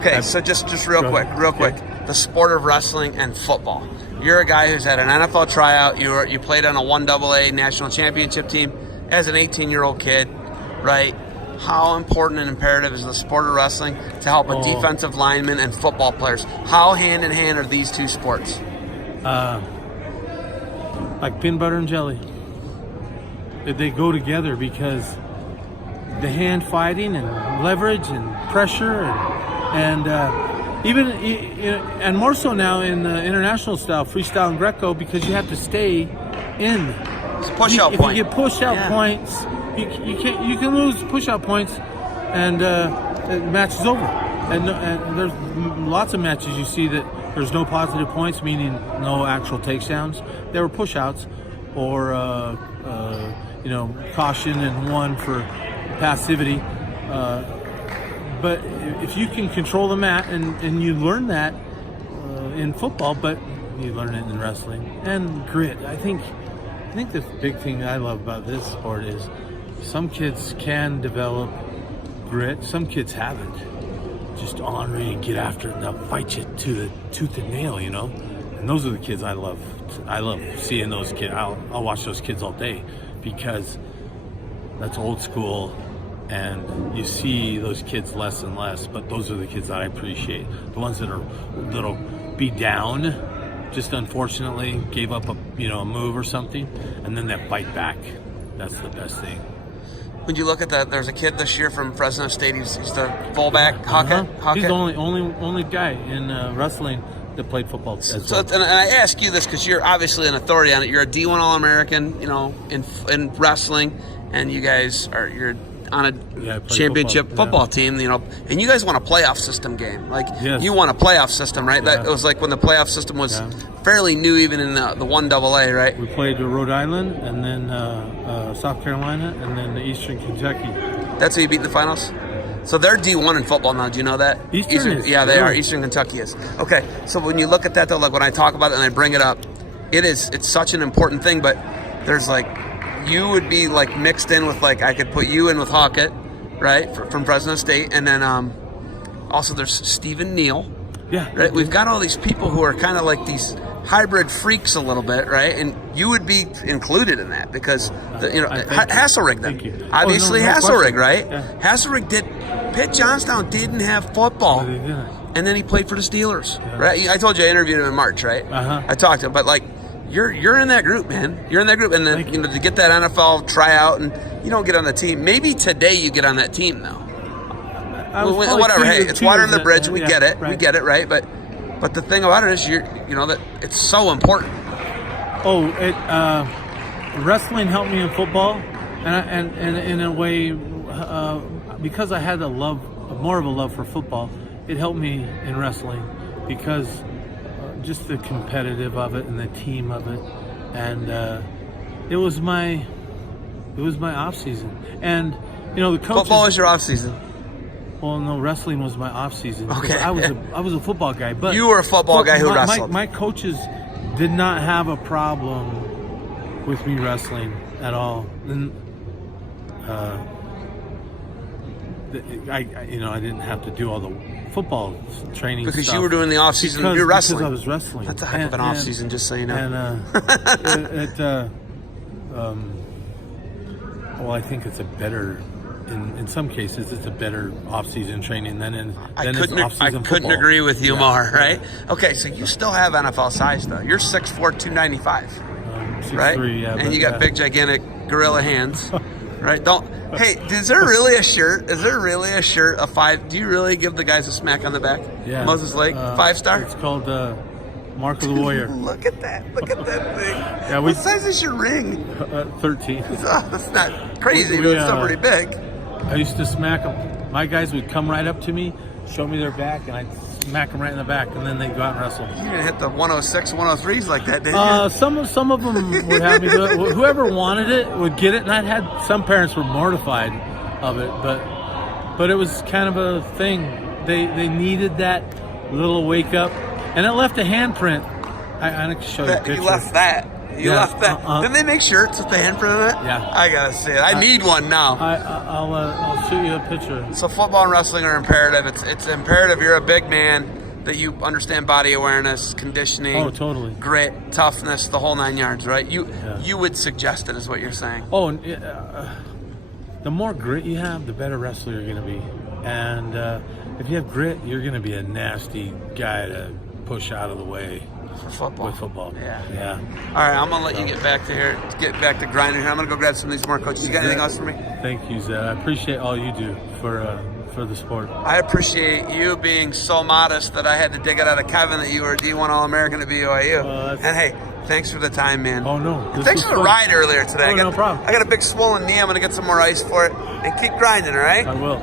Okay, so just real quick. The sport of wrestling and football. You're a guy who's had an NFL tryout. You played on a 1AA national championship team as an 18-year-old kid, right? How important and imperative is the sport of wrestling to help a defensive lineman and football players? How hand in hand are these two sports? Like peanut butter and jelly. They go together because the hand fighting and leverage and pressure and even more so now in international style, freestyle and Greco, because you have to stay in. It's push-out point. If you get push-out points, you can lose push-out points, and the match is over. And there's lots of matches you see that there's no positive points, meaning no actual takedowns. There were push-outs or caution and one for passivity. But if you can control the mat, and you learn that in football, but you learn it in wrestling and grit. I think the big thing I love about this sport is some kids can develop grit, some kids haven't. Just ornery and get after it, and they'll fight you to the tooth and nail, And those are the kids I love. I love seeing those kids. I'll watch those kids all day because that's old school. And you see those kids less and less, but those are the kids that I appreciate. The ones that'll be down, just unfortunately gave up a move or something, and then they fight back. That's the best thing. When you look at that, there's a kid this year from Fresno State. He's the fullback, Hockett. He's the only guy in wrestling that played football. And I ask you this because you're obviously an authority on it. You're a D1 All-American, in wrestling, and you're on a championship football team, and you guys won a playoff system game. You won a playoff system, right? Yeah. That it was like when the playoff system was fairly new, even in the 1AA, right? We played Rhode Island, and then South Carolina, and then Eastern Kentucky. That's who you beat in the finals? So they're D1 in football now. Do you know that? Eastern is. Yeah, they are. Eastern Kentucky is. Okay, so when you look at that, though, like when I talk about it and I bring it up, it's such an important thing, but there's you would be mixed in with I could put you in with Hockett, right, from Fresno State, and then also there's Stephen Neal. Yeah. Right. We've got all these people who are kind of like these hybrid freaks a little bit, right? And you would be included in that because Hasselrig then. Obviously Hasselrig, right? Yeah. Hasselrig Pitt Johnstown didn't have football. And then he played for the Steelers, right? I told you I interviewed him in March, right? I talked to him, but you're in that group, man. You're in that group, and then to get that NFL tryout, and you don't get on the team. Maybe today you get on that team, though. Whatever. Hey, it's water under the bridge. We get it. Right. We get it, right? But the thing about it is, that it's so important. Wrestling helped me in football, and in a way, because I had more of a love for football, it helped me in wrestling because. Just the competitive of it and the team of it, and it was my off season. And the coaches. Football is your off season. Well, no, wrestling was my off season. Okay, I was a football guy, but you were a football guy who wrestled. My coaches did not have a problem with me wrestling at all. And I didn't have to do all the football training because stuff. You were doing the off season. You're wrestling. Because I was wrestling. That's a heck of an off season, just so you know. And I think it's a better. In some cases, it's a better off season training than off season football. I couldn't agree with you more. Right? Okay, so you still have NFL size though. You're 6'4", 295, 6'3", right? And you got big, gigantic gorilla hands. Right? Hey, is there really a shirt? Is there really a shirt, a 5? Do you really give the guys a smack on the back? Yeah. Moses Lake, 5-star? It's called Mark of the Warrior. Look at that thing. Yeah, what size is your ring? 13. That's not crazy, but it's still pretty big. I used to smack them. My guys would come right up to me, show me their back, and I'd smack them right in the back, and then they'd go out and wrestle. You didn't hit the 106, 103s like that, did you? Some of them would have me do it. Whoever wanted it would get it, and I'd had some parents were mortified of it, but it was kind of a thing. They needed that little wake up, and it left a handprint. I can show you a picture. You left that. You left that. Didn't they make shirts with the handprint on it? Yeah. I gotta see it. I need one now. I'll shoot you a picture. So football and wrestling are imperative. It's imperative. You're a big man, that you understand body awareness, conditioning. Oh, totally. Grit, toughness, the whole 9 yards, right? You would suggest it, is what you're saying. Oh, the more grit you have, the better wrestler you're going to be. And if you have grit, you're going to be a nasty guy to push out of the way. For football. With football. Yeah. All right, I'm going to let you get back to grinding here. I'm going to go grab some of these more coaches. You got anything else for me? Thank you, Zeb. I appreciate all you do for the sport. I appreciate you being so modest that I had to dig it out of Kevin that you were a D1 All-American at BYU. And hey, thanks for the time, man. Oh, no. Thanks for the ride earlier today. Oh, no problem. I got a big swollen knee. I'm going to get some more ice for it. And keep grinding, all right? I will.